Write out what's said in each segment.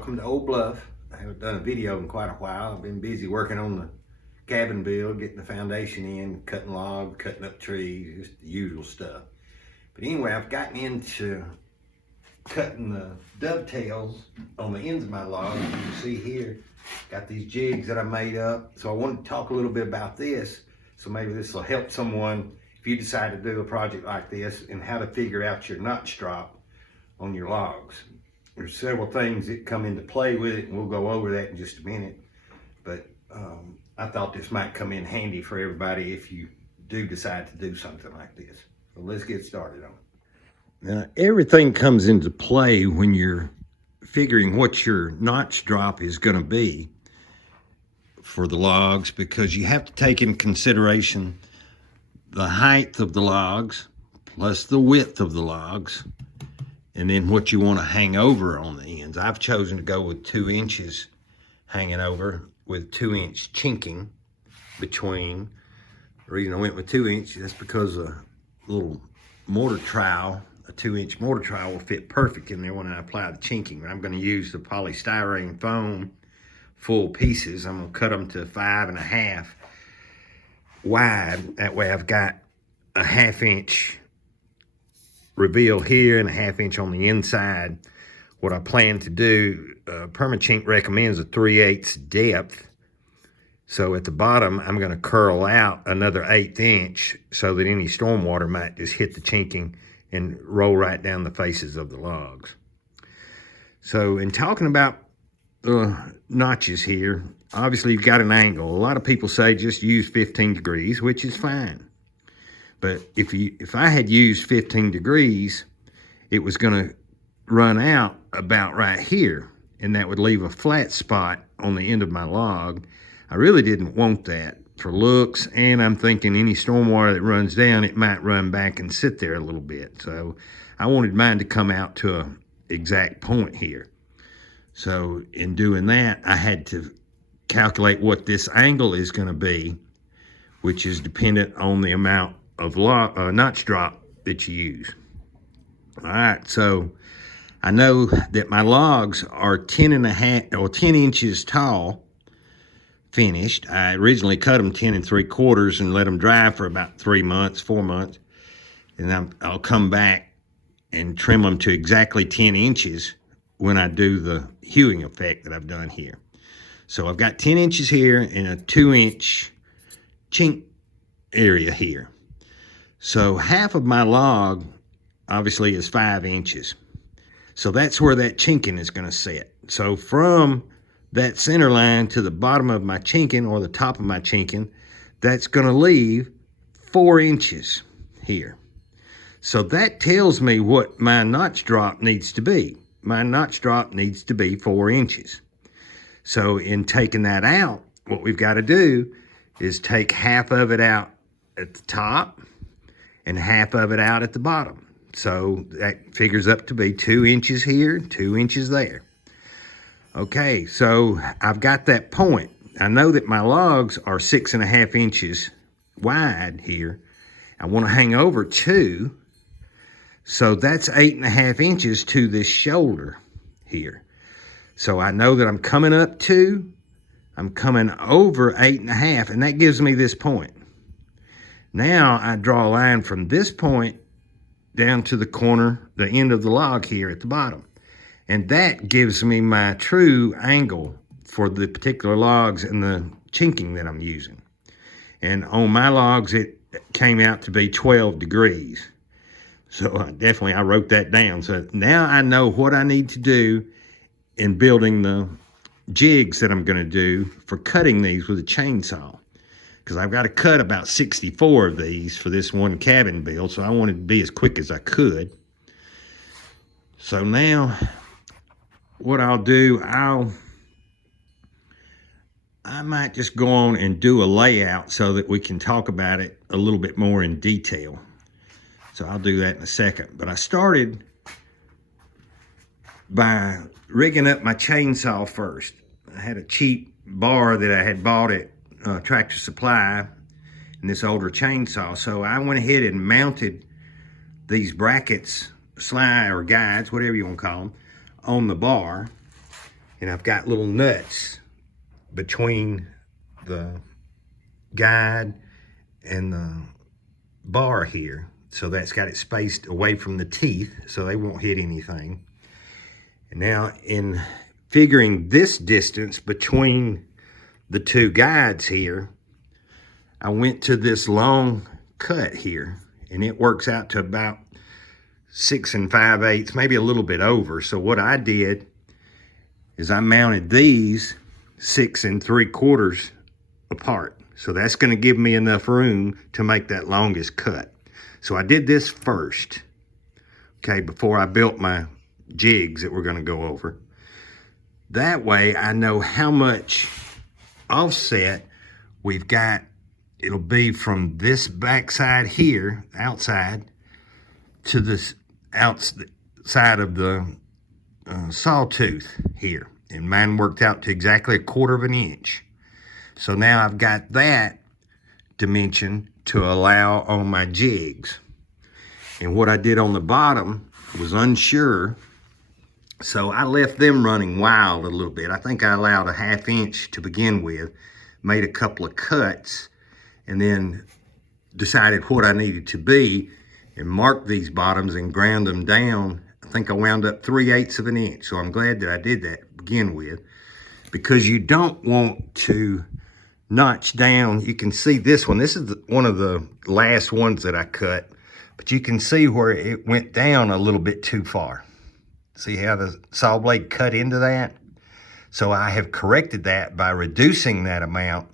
Welcome to Old Bluff. I haven't done a video in quite a while. I've been busy working on the cabin build, getting the foundation in, cutting logs, cutting up trees, just the usual stuff. But anyway, I've gotten into cutting the dovetails on the ends of my logs. You can see here, got these jigs that I made up. So I wanted to talk a little bit about this. So maybe this will help someone if you decide to do a project like this and how to figure out your notch drop on your logs. There's several things that come into play with it, and we'll go over that in just a minute. But I thought this might come in handy for everybody if you do decide to do something like this. So let's get started on it. Now, everything comes into play when you're figuring what your notch drop is going to be for the logs, because you have to take in consideration the height of the logs plus the width of the logs, and then what you want to hang over on the ends. I've chosen to go with 2 inches hanging over with 2-inch chinking between. The reason I went with 2 inch, that's because a little mortar trowel, a 2-inch mortar trowel will fit perfect in there when I apply the chinking. I'm going to use the polystyrene foam full pieces. I'm going to cut them to 5.5 wide. That way I've got a 1/2 inch reveal here and a 1/2 inch on the inside. What I plan to do, Permachink recommends a 3/8 depth. So at the bottom, I'm going to curl out another 1/8 inch so that any storm water might just hit the chinking and roll right down the faces of the logs. So in talking about the notches here, obviously you've got an angle. A lot of people say just use 15 degrees, which is fine. But if I had used 15 degrees, it was going to run out about right here, and that would leave a flat spot on the end of my log. I really didn't want that for looks, and I'm thinking any storm water that runs down, it might run back and sit there a little bit. So I wanted mine to come out to an exact point here. So in doing that, I had to calculate what this angle is going to be, which is dependent on the amount of notch drop that you use. All right, so I know that my logs are 10.5 or 10 inches tall finished. I originally cut them 10 3/4 and let them dry for about 3 months, 4 months, and I'll come back and trim them to exactly 10 inches when I do the hewing effect that I've done here. So I've got 10 inches here and a 2-inch chink area here. So half of my log obviously is 5 inches. So that's where that chinking is going to sit. So from that center line to the bottom of my chinking or the top of my chinking, that's going to leave 4 inches here. So that tells me what my notch drop needs to be. My notch drop needs to be 4 inches. So in taking that out, what we've got to do is take half of it out at the top and half of it out at the bottom. So that figures up to be 2 inches here, 2 inches there. Okay, so I've got that point. I know that my logs are 6.5 inches wide here. I want to hang over 2. So that's 8.5 inches to this shoulder here. So I know that I'm coming up 2, I'm coming over 8.5, and that gives me this point. Now I draw a line from this point down to the corner, the end of the log here at the bottom. And that gives me my true angle for the particular logs and the chinking that I'm using. And on my logs, it came out to be 12 degrees. So I wrote that down. So now I know what I need to do in building the jigs that I'm going to do for cutting these with a chainsaw. Because I've got to cut about 64 of these for this one cabin build, so I wanted to be as quick as I could. So now, what I'll do, I might just go on and do a layout so that we can talk about it a little bit more in detail. So I'll do that in a second. But I started by rigging up my chainsaw first. I had a cheap bar that I had bought at Tractor Supply and this older chainsaw. So I went ahead and mounted these brackets, slide or guides, whatever you want to call them, on the bar. And I've got little nuts between the guide and the bar here. So that's got it spaced away from the teeth so they won't hit anything. And now in figuring this distance between the two guides here, I went to this long cut here, and it works out to about 6 5/8, maybe a little bit over. So what I did is I mounted these 6 3/4 apart. So that's going to give me enough room to make that longest cut. So I did this first, okay, before I built my jigs that we're going to go over. That way I know how much offset we've got. It'll be from this backside here, outside, to this outside of the sawtooth here. And mine worked out to exactly 1/4 inch. So now I've got that dimension to allow on my jigs. And what I did on the bottom was unsure, so I left them running wild a little bit. I think I allowed a 1/2 inch to begin with, made a couple of cuts, and then decided what I needed to be and marked these bottoms and ground them down. I think I wound up 3/8 of an inch. So I'm glad that I did that to begin with, because you don't want to notch down. You can see this one. This is one of the last ones that I cut, but you can see where it went down a little bit too far. See how the saw blade cut into that? So I have corrected that by reducing that amount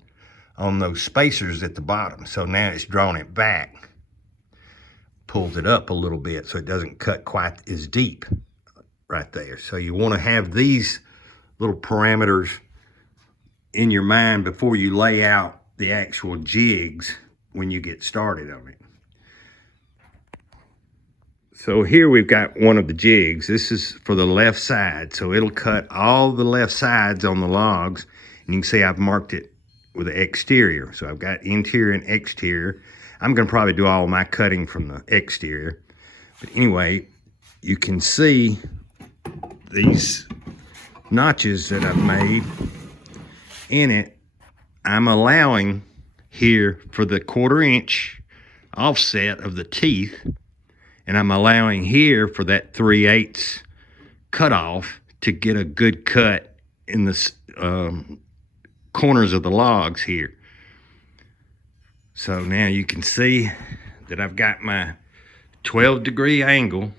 on those spacers at the bottom. So now it's drawn it back, pulls it up a little bit so it doesn't cut quite as deep right there. So you want to have these little parameters in your mind before you lay out the actual jigs when you get started on it. So here we've got one of the jigs. This is for the left side, so it'll cut all the left sides on the logs. And you can see I've marked it with the exterior. So I've got interior and exterior. I'm gonna probably do all my cutting from the exterior. But anyway, you can see these notches that I've made in it. I'm allowing here for the 1/4 inch offset of the teeth, and I'm allowing here for that 3/8 cutoff to get a good cut in the corners of the logs here. So now you can see that I've got my 12-degree angle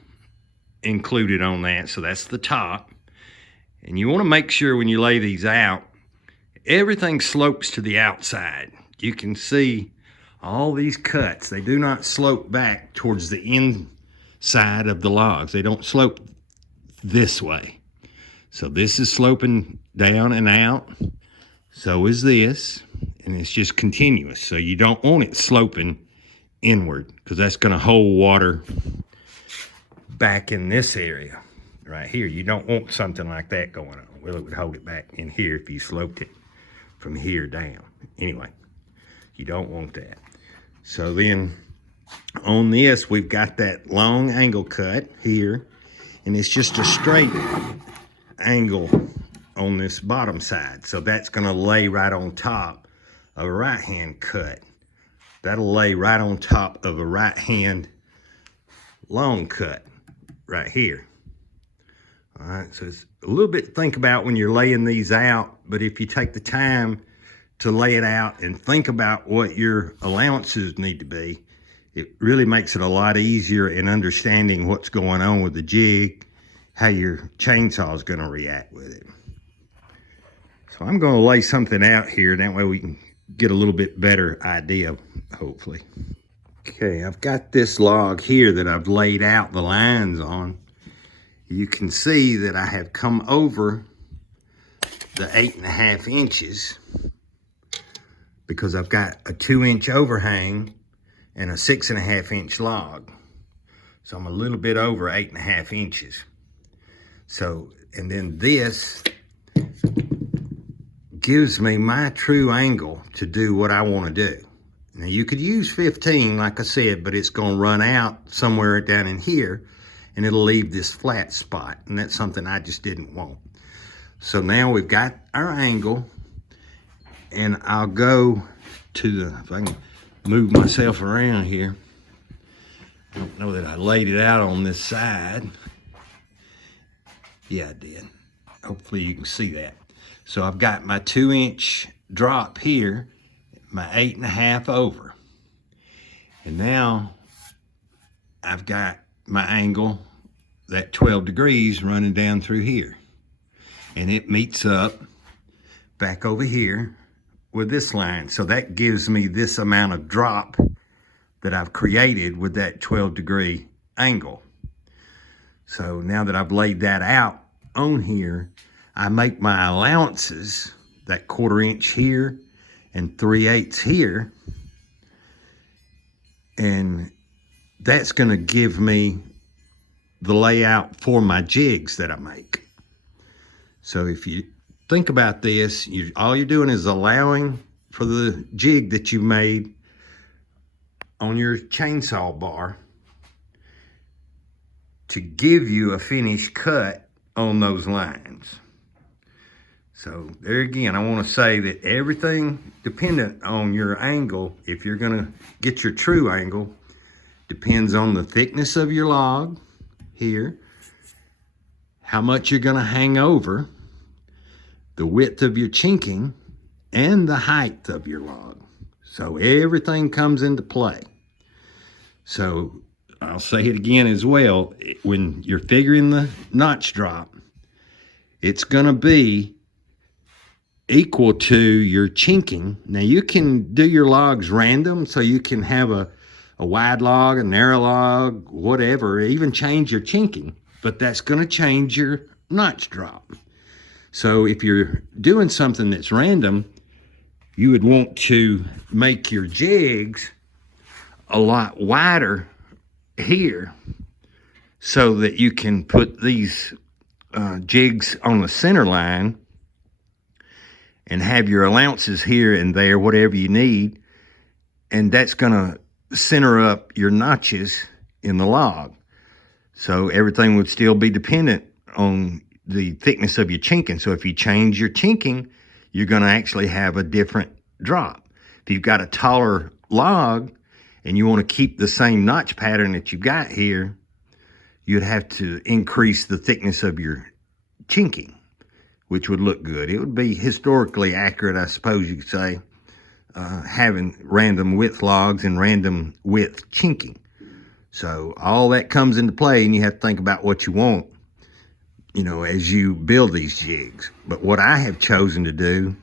included on that. So that's the top. And you want to make sure when you lay these out, everything slopes to the outside. You can see all these cuts. They do not slope back towards the inside of the logs. They don't slope this way. So this is sloping down and out. So is this. And it's just continuous. So you don't want it sloping inward, because that's going to hold water back in this area right here. You don't want something like that going on. Well, it would hold it back in here if you sloped it from here down. Anyway, you don't want that. So then on this, we've got that long angle cut here, and it's just a straight angle on this bottom side. So that's going to lay right on top of a right hand cut. That'll lay right on top of a right hand long cut right here. All right, so it's a little bit to think about when you're laying these out, but if you take the time to lay it out and think about what your allowances need to be, it really makes it a lot easier in understanding what's going on with the jig, how your chainsaw is going to react with it. So I'm going to lay something out here, that way we can get a little bit better idea, hopefully. Okay, I've got this log here that I've laid out the lines on. You can see that I have come over the 8.5 inches because I've got a 2-inch overhang and a 6.5 inch log. So I'm a little bit over 8.5 inches. So, and then this gives me my true angle to do what I want to do. Now you could use 15, like I said, but it's going to run out somewhere down in here, and it'll leave this flat spot, and that's something I just didn't want. So now we've got our angle, and I'll go to the, if I can move myself around here. I don't know that I laid it out on this side. Yeah, I did. Hopefully you can see that. So I've got my 2-inch drop here, my 8.5 over. And now I've got my angle, that 12 degrees running down through here. And it meets up back over here with this line. So that gives me this amount of drop that I've created with that 12-degree angle. So now that I've laid that out on here, I make my allowances, that 1/4 inch here and 3/8 here. And that's gonna give me the layout for my jigs that I make. So if you think about this, all you're doing is allowing for the jig that you made on your chainsaw bar to give you a finished cut on those lines. So there again, I want to say that everything dependent on your angle, if you're going to get your true angle, depends on the thickness of your log here, how much you're going to hang over, the width of your chinking, and the height of your log. So everything comes into play. So I'll say it again as well. When you're figuring the notch drop, it's going to be equal to your chinking. Now you can do your logs random, so you can have a wide log, a narrow log, whatever, even change your chinking, but that's going to change your notch drop. So if you're doing something that's random, you would want to make your jigs a lot wider here so that you can put these jigs on the center line and have your allowances here and there, whatever you need, and that's going to center up your notches in the log. So everything would still be dependent on the thickness of your chinking. So if you change your chinking, you're going to actually have a different drop. If you've got a taller log and you want to keep the same notch pattern that you've got here, you'd have to increase the thickness of your chinking, which would look good. It would be historically accurate, I suppose you could say, having random width logs and random width chinking. So all that comes into play, and you have to think about what you want, you know, as you build these jigs. But what I have chosen to do,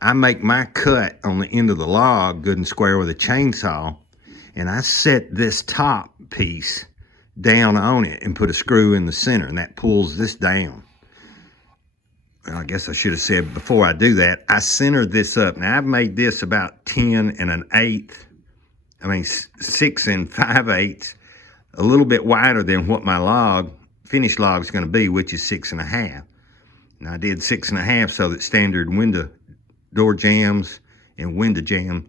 I make my cut on the end of the log good and square with a chainsaw, and I set this top piece down on it and put a screw in the center, and that pulls this down. I guess I should have said before I do that, I center this up. Now I've made this about 10 1/8, 6 5/8, a little bit wider than what my finished log is going to be, which is 6 1/2. And I did 6 1/2 so that standard window door jambs and window jamb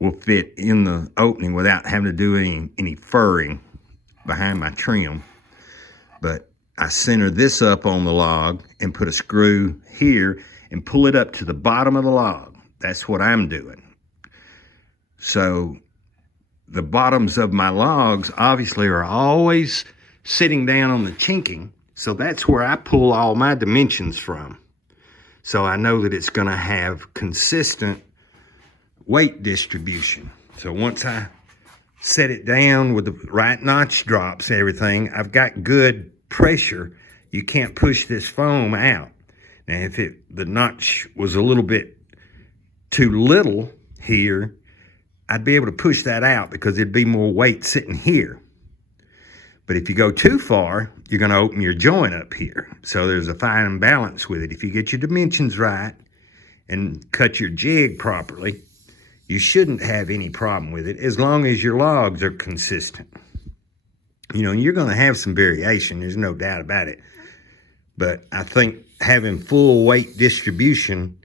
will fit in the opening without having to do any furring behind my trim. But I center this up on the log and put a screw here and pull it up to the bottom of the log. That's what I'm doing. So the bottoms of my logs obviously are always sitting down on the chinking. So that's where I pull all my dimensions from. So I know that it's going to have consistent weight distribution. So once I set it down with the right notch drops and everything, I've got good pressure. You can't push this foam out. Now if the notch was a little bit too little here, I'd be able to push that out because there'd be more weight sitting here. But if you go too far, you're going to open your joint up here. So there's a fine balance with it. If you get your dimensions right and cut your jig properly, you shouldn't have any problem with it as long as your logs are consistent. You know, you're going to have some variation, there's no doubt about it. But I think having full weight distribution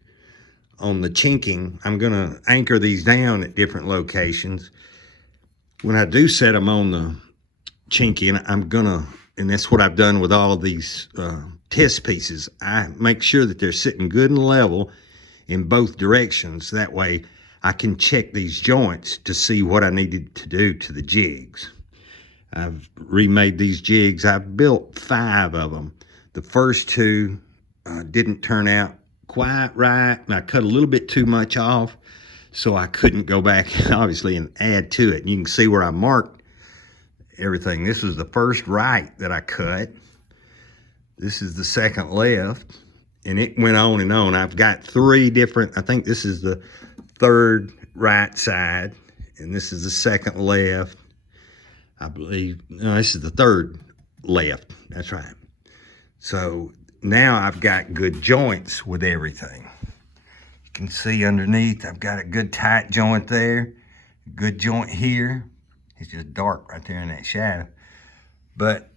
on the chinking, I'm going to anchor these down at different locations. When I do set them on the chinking, I'm going to, and that's what I've done with all of these test pieces, I make sure that they're sitting good and level in both directions. That way I can check these joints to see what I needed to do to the jigs. I've remade these jigs. I've built 5 of them. The first 2 didn't turn out quite right, and I cut a little bit too much off, so I couldn't go back, obviously, and add to it. And you can see where I marked everything. This is the first right that I cut. This is the second left, and it went on and on. I've got 3 different, I think this is the 3rd right side, and this is the 2nd left. I believe, no, this is the 3rd left. That's right. So now I've got good joints with everything. You can see underneath, I've got a good tight joint there, good joint here. It's just dark right there in that shadow. But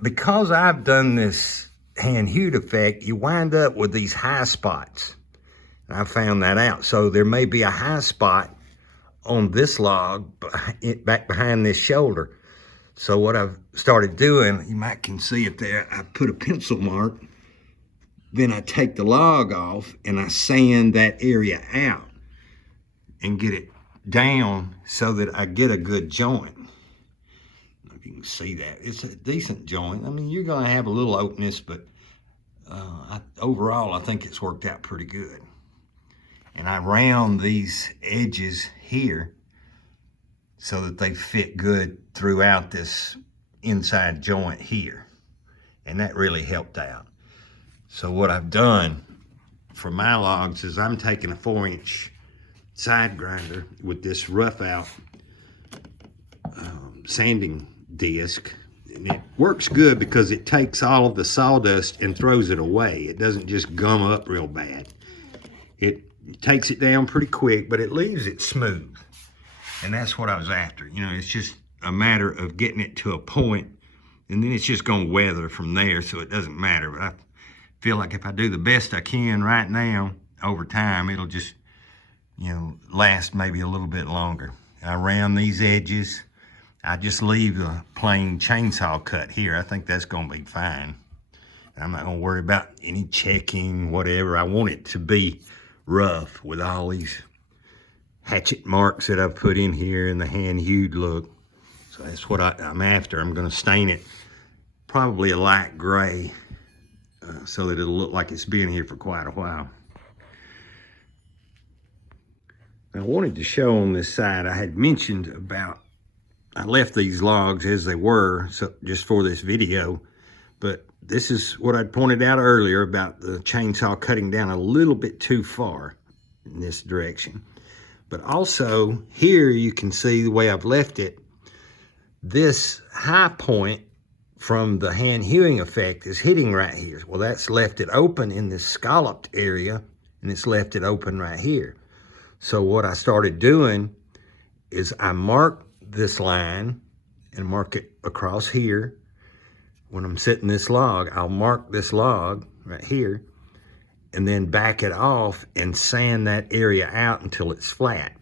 because I've done this hand hewed effect, you wind up with these high spots. And I found that out. So there may be a high spot on this log back behind this shoulder. So what I've started doing, you might can see it there, I put a pencil mark, then I take the log off and I sand that area out and get it down so that I get a good joint. I don't know if you can see that. It's a decent joint. I mean, you're gonna have a little openness, but overall, I think it's worked out pretty good. And I round these edges here so that they fit good throughout this inside joint here. And that really helped out. So what I've done for my logs is I'm taking a 4-inch side grinder with this rough out sanding disc. And it works good because it takes all of the sawdust and throws it away. It doesn't just gum up real bad. It takes it down pretty quick, but it leaves it smooth. And that's what I was after. You know, it's just a matter of getting it to a point, and then it's just gonna weather from there, so it doesn't matter. But I feel like if I do the best I can right now, over time, it'll just, you know, last maybe a little bit longer. I round these edges. I just leave the plain chainsaw cut here. I think that's gonna be fine. I'm not gonna worry about any checking, whatever. I want it to be rough with all these hatchet marks that I've put in here and the hand hewed look. So that's what I'm after. I'm gonna stain it probably a light gray so that it'll look like it's been here for quite a while. I wanted to show on this side, I had mentioned about, I left these logs as they were, so just for this video, but this is what I'd pointed out earlier about the chainsaw cutting down a little bit too far in this direction. But also here you can see the way I've left it, this high point from the hand hewing effect is hitting right here. Well, that's left it open in this scalloped area, and it's left it open right here. So what I started doing is I mark this line and mark it across here. When I'm setting this log, I'll mark this log right here and then back it off and sand that area out until it's flat.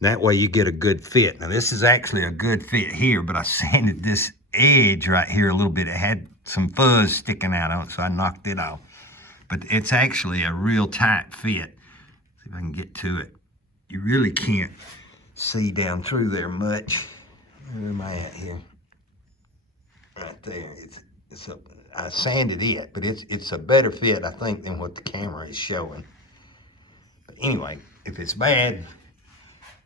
That way you get a good fit. Now this is actually a good fit here, but I sanded this edge right here a little bit. It had some fuzz sticking out on it, so I knocked it off. But it's actually a real tight fit. See if I can get to it. You really can't see down through there much. Where am I at here? Right there. I sanded it, but it's a better fit, I think, than what the camera is showing. But anyway, if it's bad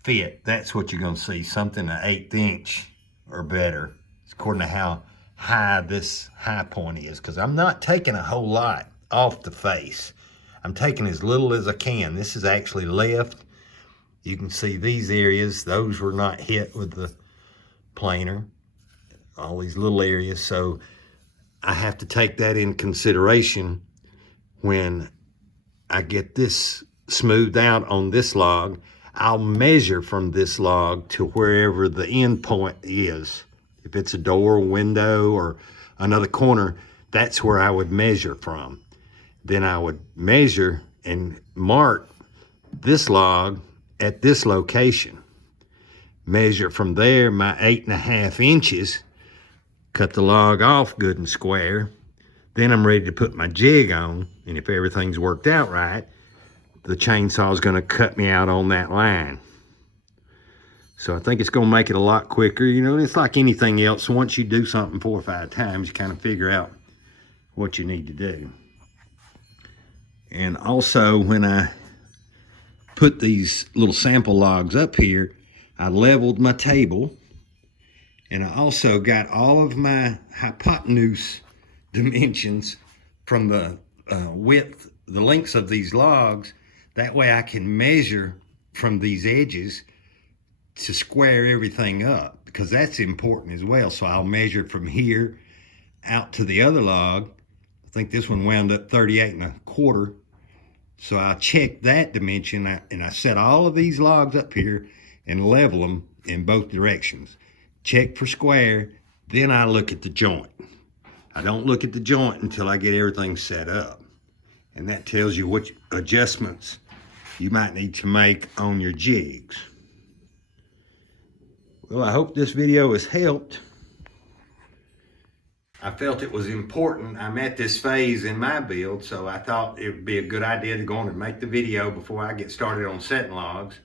fit, that's what you're gonna see, something an 1/8 inch or better, according to how high this high point is, because I'm not taking a whole lot off the face. I'm taking as little as I can. This is actually left. You can see these areas, those were not hit with the planer, all these little areas, so I have to take that in consideration when I get this smoothed out on this log. I'll measure from this log to wherever the end point is. If it's a door, window, or another corner, that's where I would measure from. Then I would measure and mark this log at this location. Measure from there my 8.5 inches, cut the log off good and square, Then I'm ready to put my jig on, and if everything's worked out right, the chainsaw is going to cut me out on that line. So I think it's going to make it a lot quicker. You know, it's like anything else. Once you do something 4 or 5 times, you kind of figure out what you need to do. And also, when I put these little sample logs up here, I leveled my table, and I also got all of my hypotenuse dimensions from the width, the lengths of these logs. That way I can measure from these edges to square everything up, because that's important as well. So I'll measure from here out to the other log. I think this one wound up 38.25. So I check that dimension, and I set all of these logs up here and level them in both directions. Check for square, then I look at the joint. I don't look at the joint until I get everything set up. And that tells you what adjustments you might need to make on your jigs. Well, I hope this video has helped. I felt it was important. I'm at this phase in my build, so I thought it would be a good idea to go on and make the video before I get started on setting logs,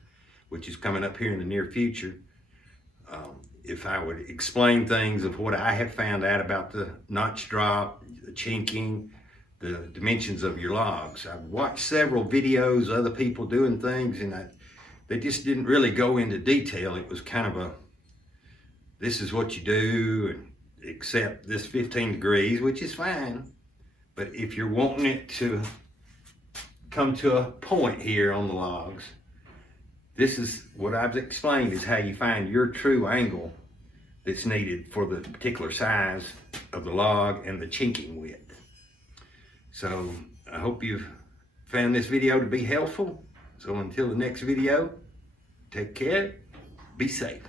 which is coming up here in the near future. If I would explain things of what I have found out about the notch drop, the chinking, the dimensions of your logs. I've watched several videos, other people doing things, and they just didn't really go into detail. It was kind of this is what you do, and except this 15 degrees, which is fine. But if you're wanting it to come to a point here on the logs, this is what I've explained is how you find your true angle that's needed for the particular size of the log and the chinking width. So I hope you've found this video to be helpful. So until the next video, take care, be safe.